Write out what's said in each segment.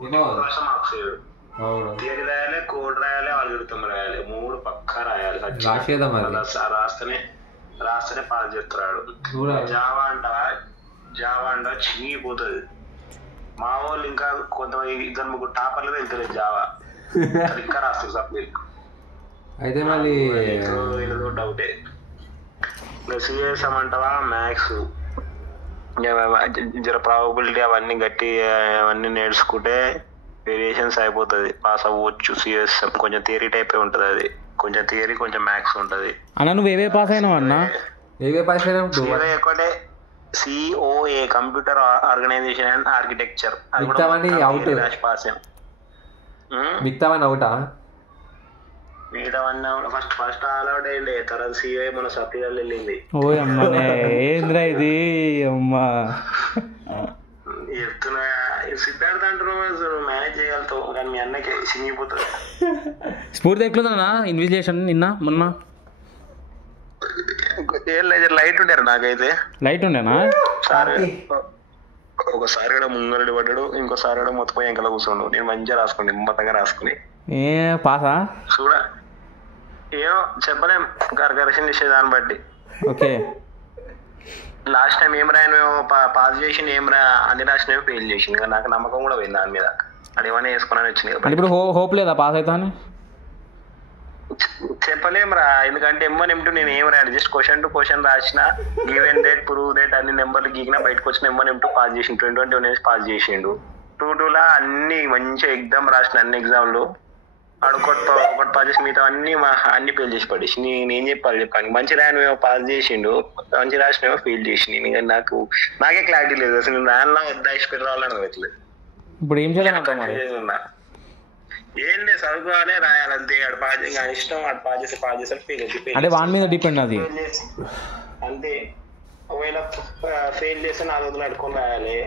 Marks theory రాయాలి, code రాయాలి, algorithm రాయాలి, 3 పక్కా రాయాలి. రాస్తేనే పాస్ చేస్తున్నాడు. జావా అంట చినిగిపోతుంది. మా వాళ్ళు ఇంకా కొంతమంది 2-3 టాపర్లు వెళ్తారు జావా, ఇంకా రాస్తారు సప్లీ. అయితే మళ్ళీ డౌటే. సిఎస్ అంటావా, మ్యాథ్స్ జర ప్రాబబిలిటీ అవన్నీ గట్టి అవన్నీ నేర్చుకుంటే వేరియేషన్స్ అయిపోతుంది, పాస్ అవ్వచ్చు. సిఎస్ కొంచెం థియరీ టైపే ఉంటుంది, అది కొంచెం థియరీ కొంచెం మ్యాథ్స్ ఉంటుంది. అన్న నువ్వు ఏవే పాస్ అయినావు అన్న? ఒకటే COA computer organization and architecture, అది పాస్ అయ్యాం. మిగతావన్నీ అవుటా? మిగతావన్నీ ఫస్ట్ ఆల్అౌట్ అయ్యింది, తర్వాత COA మన సప్లీలో వెళ్ళింది. ఓ అమ్మనే ఏంద్రా ఇది అమ్మా. చెప్తున్నా సిద్ధార్థ అంటున్నావు మేనేజ్ చేయగలుగుతావు, కానీ మీ అన్నకి సినిగిపోతుంది. స్ఫూర్తి ఎట్లుందన్నా ఇన్విజిలేషన్ నిన్న మొన్న? లైట్ ఉండారు నాకైతే. లైట్ ఉండేనా? ఒకసారి కూడా ముంగరడి పడ్డాడు, ఇంకోసారి కూడా మొత్తం వెంకల కూర్చోండు. నేను మంచిగా రాసుకుని నిమ్మతంగా రాసుకుని పాసా చూడ ఏమో చెప్పలేం, కరెక్షన్ ఇచ్చే దాన్ని బట్టి. ఓకే లాస్ట్ టైం ఏం రాయను పాస్ చేసి ఏం అన్ని రాసినవి ఫెయిల్ చేసింది, నాకు నమ్మకం కూడా పోయింది దాని మీద. అది ఏమైనా వేసుకుని వచ్చింది. ఇప్పుడు హోప్ లేదా పాస్ అవుతా అని? చెప్పలేం రా, ఎందుకంటే M1 M2 నేను ఏం రాను, జస్ట్ క్వశ్చన్ టు క్వశ్చన్ రాసిన, గివెన్ డేట్ ప్రూవ్ డేట్ అన్ని నెంబర్లు గీకినా బయటకు వచ్చిన M1 M2 పాస్ చేసిండు. 2021 పాస్ చేసిండు. 2-2 అన్ని మంచిగా ఎగ్జామ్ రాసిన, అన్ని ఎగ్జామ్లు ఒకటి పాస్ చేసి మిగతా అన్ని ఫెయిల్ చేసి పడేసి. నేను చెప్పాను మంచి రాయను ఏమో పాస్ చేసిండు, మంచి రాసినేమో ఫెయిల్ చేసిండు. నాకే క్లారిటీ లేదు అసలు, నేను రాయన్నా వద్దా ఇష్టపెట్టి రావాలని పెట్టలేదు. ఇప్పుడు ఏం చేయాలంటే ఏం లేదు, చదువుకోవాలి, రాయాలంతే. ఆడు పాస్ చేసి ఇష్టం, ఆడు పాస్ చేస్తే ఫెయిల్ అంటే వాని మీద డిపెండ్ అది అంతే. ఒకవేళ ఫెయిల్ చేస్తే 4 రోజులు అడుకొని రాయాలి.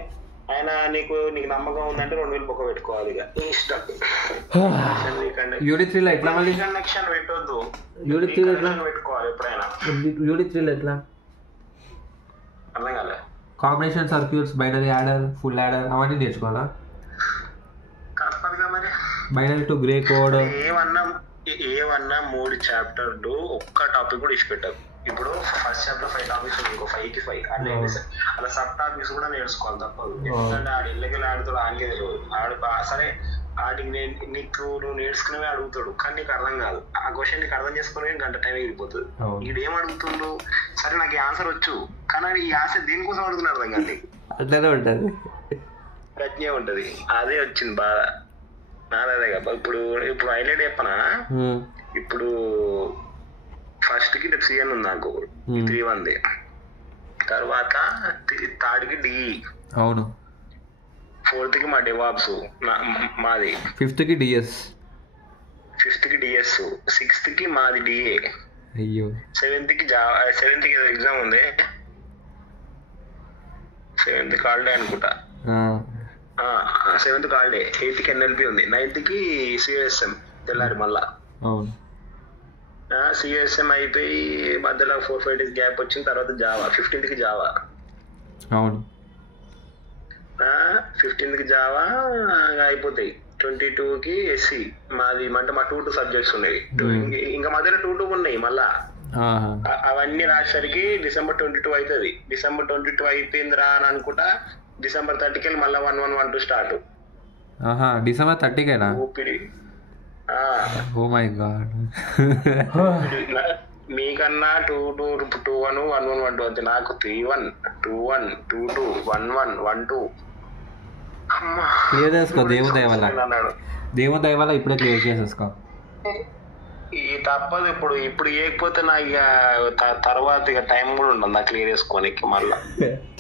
ఆయన నీకు నమ్మకం ఉందంటే 2000 బొక్క పెట్టుకోవాలి. ఇక ఇష్టం. పెట్టొద్దు, పెట్టుకోవాలి ఎప్పుడైనా. అర్థం కాలే. Combination circuits, binary adder, full adder అవన్నీ నేర్చుకోవాలా? మరి బైనరీ టు గ్రే కోడ్ ఏమన్నా 3 చాప్టర్లు ఒక్క టాపిక్ కూడా ఇచ్చిపెట్టారు. ఇప్పుడు ఫస్ట్ చాప్టర్ 5 టాపిక్స్, ఇంకో 5కి 5 అలా సబ్ టాపిక్స్ కూడా నేర్చుకోవాలి తప్పదు. ఎందుకంటే ఆడు ఇళ్ళకి ఆడుతాడు, ఆడికే తెలియదు. ఆడు సరే ఆడికి నువ్వు నేర్చుకునేవి అడుగుతాడు, కానీ నీకు అర్థం కాదు. ఆ క్వశ్చన్ నీకు అర్థం చేసుకునే గంట టైం వెళ్ళిపోతుంది. వీడు ఏం అడుగుతుండు, సరే నాకు ఈ ఆన్సర్ వచ్చు, కానీ ఈ ఆన్సర్ దీనికోసం అడుగుతున్నా అర్థం కాదు. అట్లనే ఉంటుంది, గట్టిగా ఉంటది. అదే వచ్చింది బాధ నాదే కదా. ఇప్పుడు హైలైట్ చెప్పనా, ఇప్పుడు ఫస్ట్ కి CN ఉంది నాకు 3-1, తర్వాత 3rd కి DE, అవును, 4th కి మా డెవాప్స్ మాది, 5th కి DS, 5th కి DS, 6th కి మాది DA, అయ్యో 7th కి ఎగ్జామ్ ఉంది, 7th హాలిడే అనుకుంటా. 7th హాలిడే, 8th కి NLP ఉంది, 9th కి CSM తెల్లారి మళ్ళా. అవును, CSM అయిపోయి మధ్యలో 4-5 days గ్యాప్ వచ్చిన తర్వాత జావా, 15th కి జావా. అవును, 15th కి జావా అయిపోతాయి. 22 కి SC మాది, అంటే మా 2 సబ్జెక్ట్స్ ఉన్నాయి. ఇంకా మధ్యలో 2 ఉన్నాయి మళ్ళా. అవన్నీ రాసేసరికి December 22 అవుతుంది. December 22 అయిపోయిందిరా అని అనుకుంటా, December 30కి వెళ్ళి మళ్ళీ 1-1-1-2 స్టార్ట్. December 30కేనా? ఊపిరి. ఓ మై గాడ్, మీకన్నా 2-2-2-1 1-1-1-2 అంతే. నాకు 3-1 2-1 2-2 1-1 1-2 క్లియర్ చేసుకో. దేవుని దయ వల్ల ఇప్పుడే క్లియర్ చేసేసుకో. ఈ తప్పదు. ఇప్పుడు ఏకపోతే నాకు ఇక తర్వాత ఇక టైం కూడా ఉండదు నాకు క్లియర్ చేసుకోనికి. మళ్ళా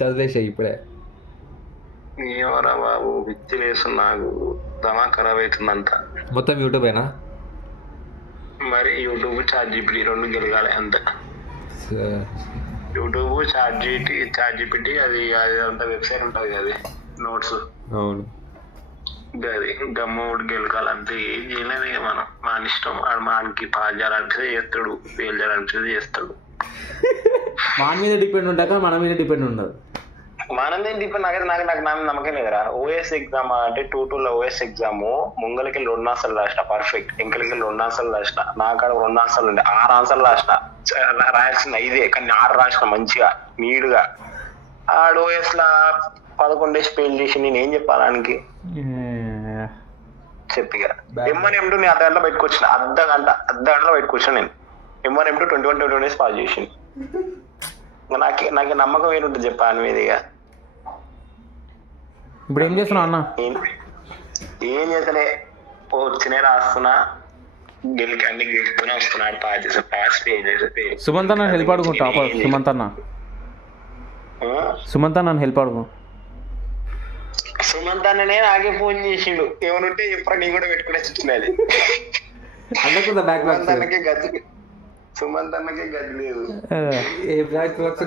చదివేసా ఇప్పుడే. ఏమరా బాబు పిచ్చి వేస్తుంది నాకు, దమా ఖరాబ్ అవుతుంది అంతా. మొత్తం యూట్యూబేనా? మరి యూట్యూబ్ ChatGPT 2 గెలగాలి అంతే. యూట్యూబ్ ChatGPT అది అంత వెబ్సైట్ ఉంటుంది అది నోట్స్. అవును, అది గమ్మూడు గెలకాలంటే ఏం చేయలేము ఇక మనం. మన ఇష్టం. మనకి పాస్ చేయాలనిపిస్తే చేస్తాడు, ఫెయిల్ చేయాలనిపిస్తే చేస్తాడు. మన మీద డిపెండ్ ఉంటాక మన మీద డిపెండ్ ఉండదు. మానందేంటి ఇప్పుడు నాకైతే నాకు నమ్మకం లేదురా. ఓఎస్ ఎగ్జామ్ అంటే 2-2లో ఓఎస్ ఎగ్జామ్ ముంగలకి 2 ఆన్సర్లు రాసిన పర్ఫెక్ట్, ఇంకలకి 2 ఆన్సర్లు రాసిన, నాకాడ 2 ఆన్సర్లు ఉండే 6 ఆన్సర్లు రాసిన. రాయాల్సిన 5 కానీ 6 రాసిన మంచిగా నీట్గా. ఆడు ఓఎస్ లా 11 డేస్ ఫెయిల్ చేసి నేను ఏం చెప్పాలానికి చెప్పిగా. M1 M2 నేను అర్ధగంటలో బయటకు వచ్చిన, అర్ధగంటలో బయటకు వచ్చిన నేను. M1 M2 21 డేస్ పాస్ చేసింది. నాకు నమ్మకం ఏంటంటే చెప్పాను మీదిగా. ఇప్పుడు ఏం చేస్తున్నావు అన్న? ఏం చేస్తలే, వచ్చినే రాస్తున్నా, గెలికి అన్ని గెలుపుకునే వస్తున్నాడు. పాస్ సుమంత్ అన్న హెల్ప్ అడుగుంటా. సుమంత్ అన్న హెల్ప్ అడుగు. సుమంత్ అన్ననే నాకే ఫోన్ చేసిండు, ఏమనుంటే ఎప్పుడు నేను కూడా పెట్టుకునే చుట్టున్నది. సుమంత్ అన్నకే గది లేదు. ఏ బ్యాక్ బాక్స్